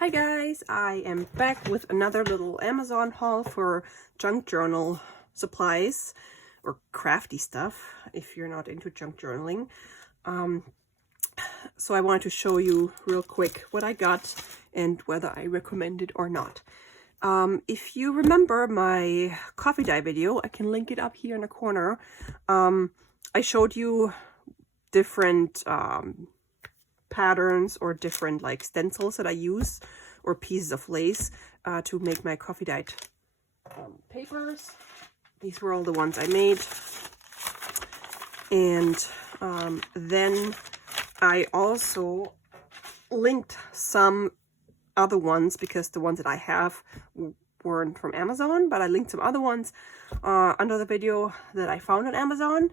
Hi guys, I am back with another little Amazon haul for junk journal supplies or crafty stuff if you're not into junk journaling. So I wanted to show you real quick what I got and whether I recommend it or not. If you remember my coffee dye video, I can link it up here in the corner. I showed you different patterns or different like stencils that I use or pieces of lace to make my coffee dyed papers. These were all the ones I made. And then I also linked some other ones because the ones that I have weren't from Amazon, but I linked some other ones under the video that I found on Amazon.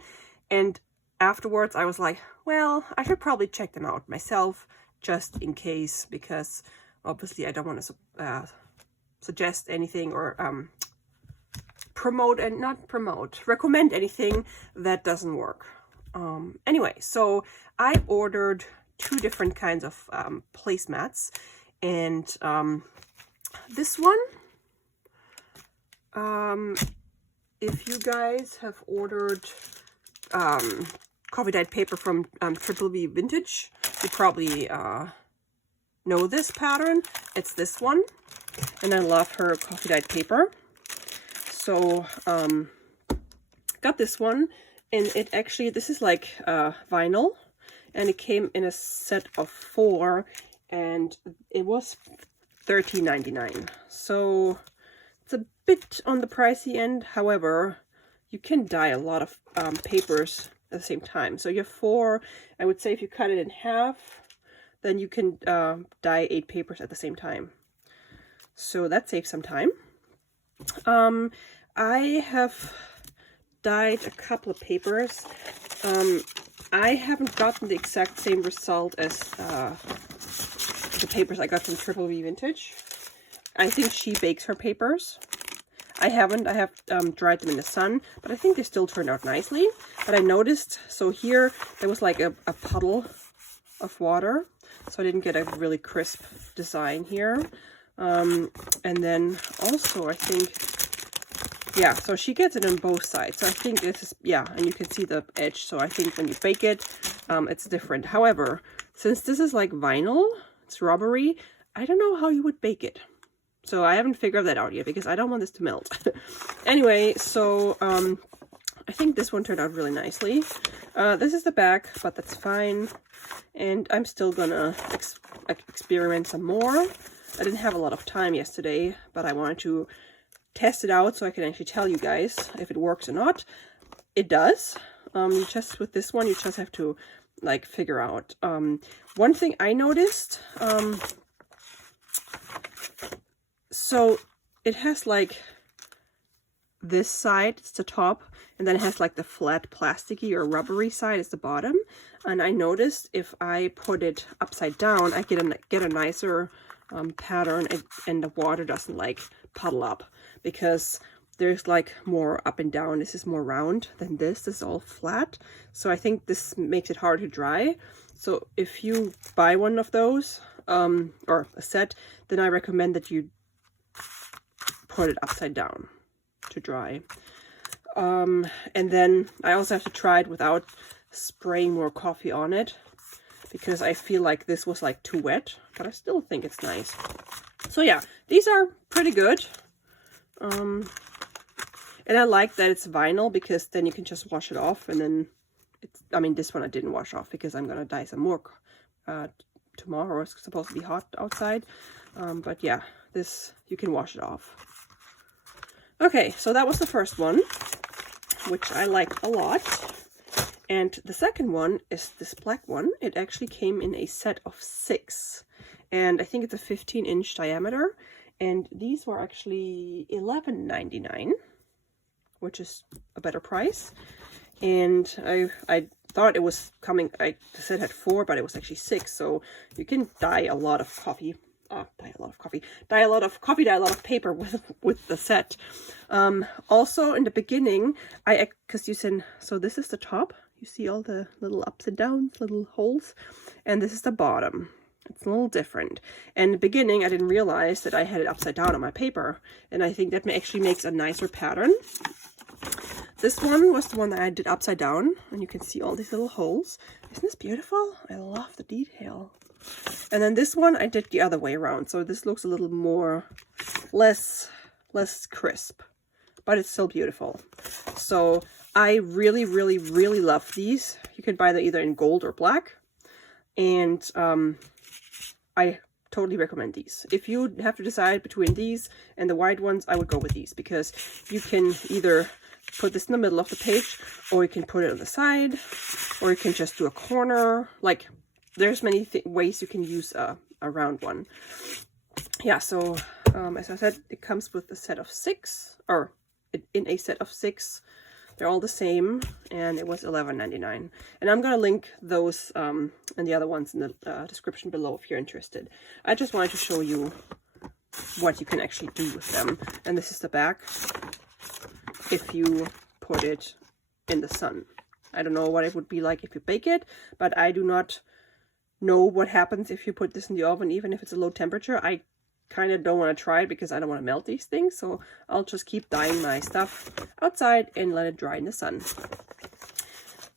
And afterwards I was like, well, I should probably check them out myself just in case, because obviously I don't want to suggest anything or recommend anything that doesn't work. Anyway, so I ordered two different kinds of placemats, and this one, if you guys have ordered coffee dyed paper from Triple V Vintage, you probably know this pattern. It's this one, and I love her coffee dyed paper. So got this one, and it actually, this is like vinyl, and it came in a set of 4, and it was $13.99. So it's a bit on the pricey end. However, you can dye a lot of papers at the same time. So you have 4. I would say if you cut it in half, then you can dye 8 papers at the same time. So that saves some time. I have dyed a couple of papers. I haven't gotten the exact same result as the papers I got from Triple V Vintage. I think she bakes her papers. I haven't. I have dried them in the sun, but I think they still turned out nicely. But I noticed, so here there was like a puddle of water, so I didn't get a really crisp design here. And then also I think, yeah, so she gets it on both sides. So I think this is, yeah, and you can see the edge. So I think when you bake it, it's different. However, since this is like vinyl, it's rubbery, I don't know how you would bake it. So I haven't figured that out yet because I don't want this to melt. Anyway, so I think this one turned out really nicely. This is the back, but that's fine. And I'm still gonna experiment some more. I didn't have a lot of time yesterday, but I wanted to test it out so I can actually tell you guys if it works or not. It does. You just, with this one, you just have to like figure out. One thing I noticed, so it has like this side, it's the top, and then it has like the flat plasticky or rubbery side is the bottom. And I noticed if I put it upside down, I get a nicer pattern, and the water doesn't like puddle up, because there's like more up and down. This is more round than this. This is all flat. So I think this makes it hard to dry. So if you buy one of those, or a set, then I recommend that you put it upside down to dry. And then I also have to try it without spraying more coffee on it, because I feel like this was like too wet, but I still think it's nice. So yeah, these are pretty good. And I like that it's vinyl, because then you can just wash it off, and then it's, I mean, this one I didn't wash off because I'm gonna dye some more tomorrow. It's supposed to be hot outside. But yeah, this, you can wash it off. Okay, so that was the first one, which I like a lot. And the second one is this black one. It actually came in a set of 6. And I think it's a 15-inch diameter. And these were actually $11.99, which is a better price. And I thought it was coming, the set had 4, but it was actually 6. So you can dye a lot of coffee. Dye a lot of paper with the set. Also in the beginning, because you said, so this is the top. You see all the little ups and downs, little holes, and this is the bottom. It's a little different. And in the beginning, I didn't realize that I had it upside down on my paper. And I think that actually makes a nicer pattern. This one was the one that I did upside down. And you can see all these little holes. Isn't this beautiful? I love the detail. And then this one I did the other way around. So this looks a little more, less crisp. But it's still beautiful. So I really, really, really love these. You can buy them either in gold or black. And I totally recommend these. If you have to decide between these and the white ones, I would go with these. Because you can either put this in the middle of the page, or you can put it on the side, or you can just do a corner. Like, there's many ways you can use a round one. Yeah, so as I said, it comes with a set of 6, or in a set of 6. They're all the same, and it was $11.99. And I'm gonna link those and the other ones in the description below if you're interested. I just wanted to show you what you can actually do with them. And this is the back if you put it in the sun. I don't know what it would be like if you bake it, but I do not know what happens if you put this in the oven, even if it's a low temperature. I kind of don't want to try it because I don't want to melt these things, so I'll just keep dyeing my stuff outside and let it dry in the sun.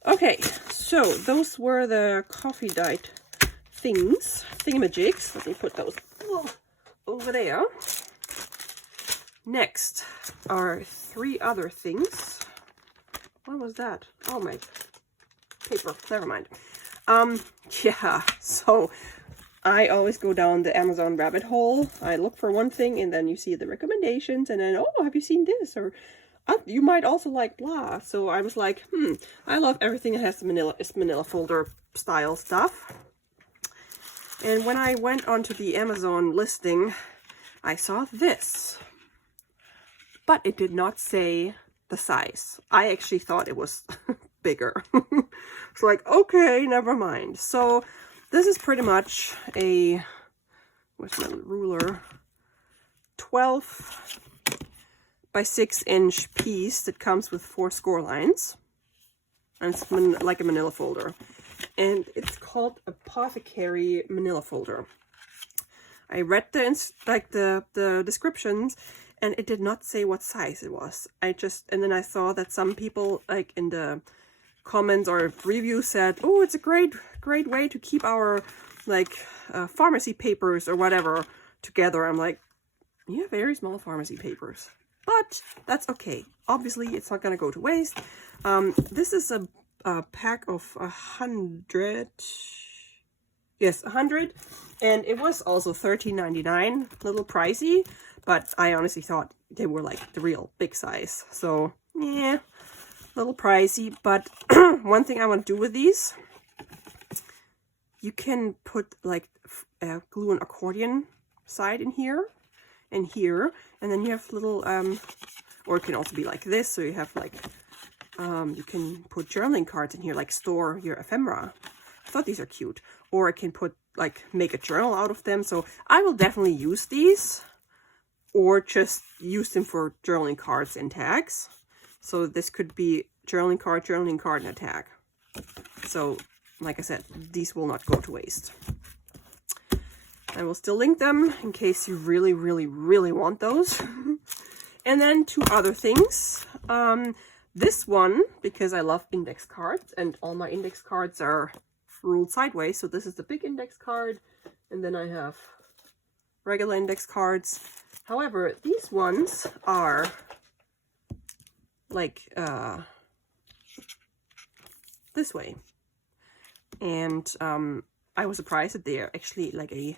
Okay, so those were the coffee dyed thingamajigs. Let me put those over there. Next are 3 other things. What was that? Oh, my paper. Never mind. Yeah, so I always go down the Amazon rabbit hole. I look for one thing and then you see the recommendations and then, oh, have you seen this? Or you might also like blah. So I was like, I love everything that has manila folder style stuff. And when I went onto the Amazon listing, I saw this. But it did not say the size. I actually thought it was bigger. It's like, okay, never mind. So this is pretty much a, where's my ruler, 12 by 6 inch piece that comes with 4 score lines. And it's like a manila folder. And it's called Apothecary Manila Folder. I read the descriptions, and it did not say what size it was. And then I saw that some people, like in the comments or reviews, said, oh, it's a great way to keep our pharmacy papers or whatever together. I'm like, yeah, very small pharmacy papers, but that's okay. Obviously, it's not gonna go to waste. This is a pack of 100. Yes, 100, and it was also $13.99. A little pricey, but I honestly thought they were like the real big size. So yeah, a little pricey. But one thing I want to do with these, you can put like glue an accordion side in here and here, and then you have little or it can also be like this, so you have like you can put journaling cards in here, like store your ephemera. I thought these are cute. Or I can put make a journal out of them. So I will definitely use these, or just use them for journaling cards and tags. So this could be journaling card, and a tag. So like I said, these will not go to waste. I will still link them in case you really, really, really want those. And then 2 other things. This one, because I love index cards, and all my index cards are ruled sideways. So this is the big index card, and then I have regular index cards. However, these ones are like this way. And I was surprised that they are actually like a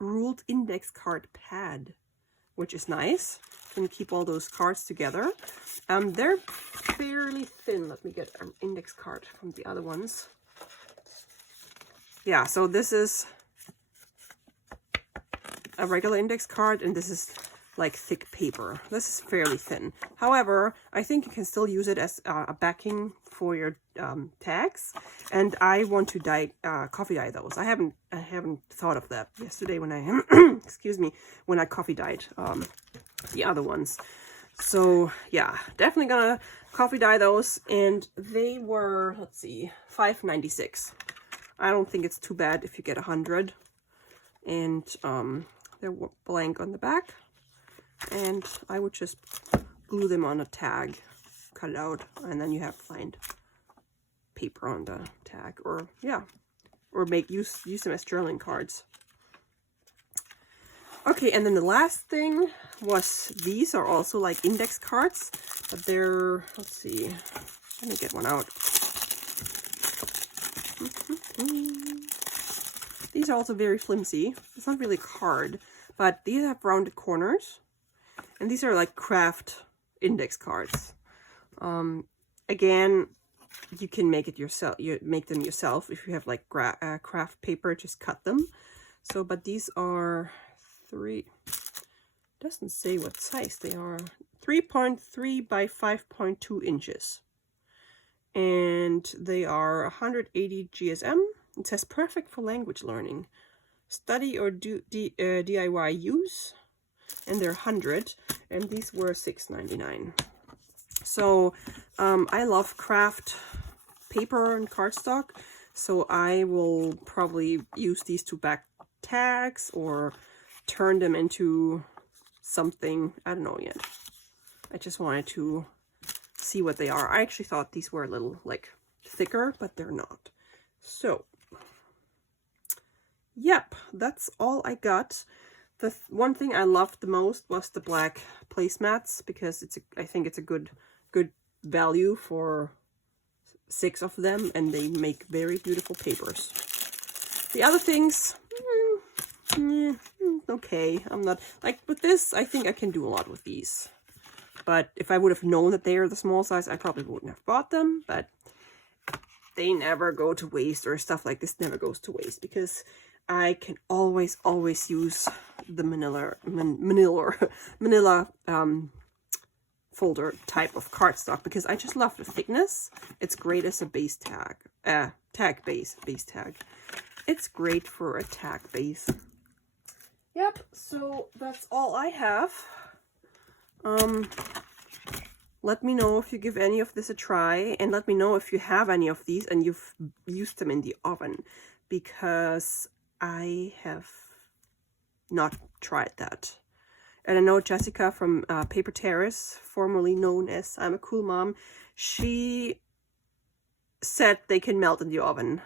ruled index card pad, which is nice. Can keep all those cards together. They're fairly thin. Let me get an index card from the other ones. Yeah, so this is a regular index card, and this is like thick paper. This is fairly thin. However, I think you can still use it as a backing for your tags, and I want to coffee dye those. I haven't thought of that yesterday when I excuse me, when I coffee dyed the other ones. So yeah, definitely gonna coffee dye those, and they were, let's see, $5.96. I don't think it's too bad if you get 100. And they're blank on the back. And I would just glue them on a tag, cut it out, and then you have lined paper on the tag, or yeah, or use them as journaling cards. Okay, and then the last thing was, these are also like index cards, but they're, let's see, let me get one out. These are also very flimsy. It's not really a card, but these have rounded corners, and these are like craft index cards. Again, you can make it yourself. You make them yourself if you have like craft paper. Just cut them. So, but these are doesn't say what size they are. 3.3 by 5.2 inches, and they are 180 GSM. It says perfect for language learning, study or DIY use, and they're 100, and these were $6.99. So I love craft paper and cardstock, so I will probably use these to back tags or turn them into something. I don't know yet. I just wanted to see what they are. I actually thought these were a little like thicker, but they're not. So yep, that's all I got. The one thing I loved the most was the black placemats, because I think it's a good value for 6 of them, and they make very beautiful papers. The other things, okay. I'm not, like with this, I think I can do a lot with these. But if I would have known that they are the small size, I probably wouldn't have bought them, but they never go to waste, or stuff like this never goes to waste, because I can always use the manila folder type of cardstock, because I just love the thickness. It's great as a base tag, base tag. It's great for a tag base. Yep, so that's all I have. Let me know if you give any of this a try, and let me know if you have any of these and you've used them in the oven, because I have not tried that. And I know Jessica from Paper Terrace, formerly known as I'm a Cool Mom, she said they can melt in the oven,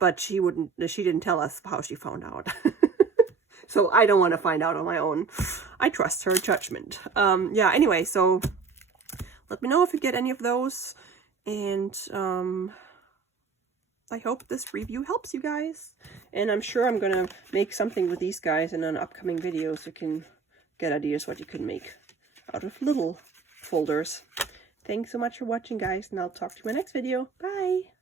but she didn't tell us how she found out. So I don't want to find out on my own. I trust her judgment. Yeah, anyway, so let me know if you get any of those, and I hope this review helps you guys. And I'm sure I'm gonna make something with these guys in an upcoming video, so you can get ideas what you can make out of little folders. Thanks so much for watching, guys, and I'll talk to you in my next video. Bye!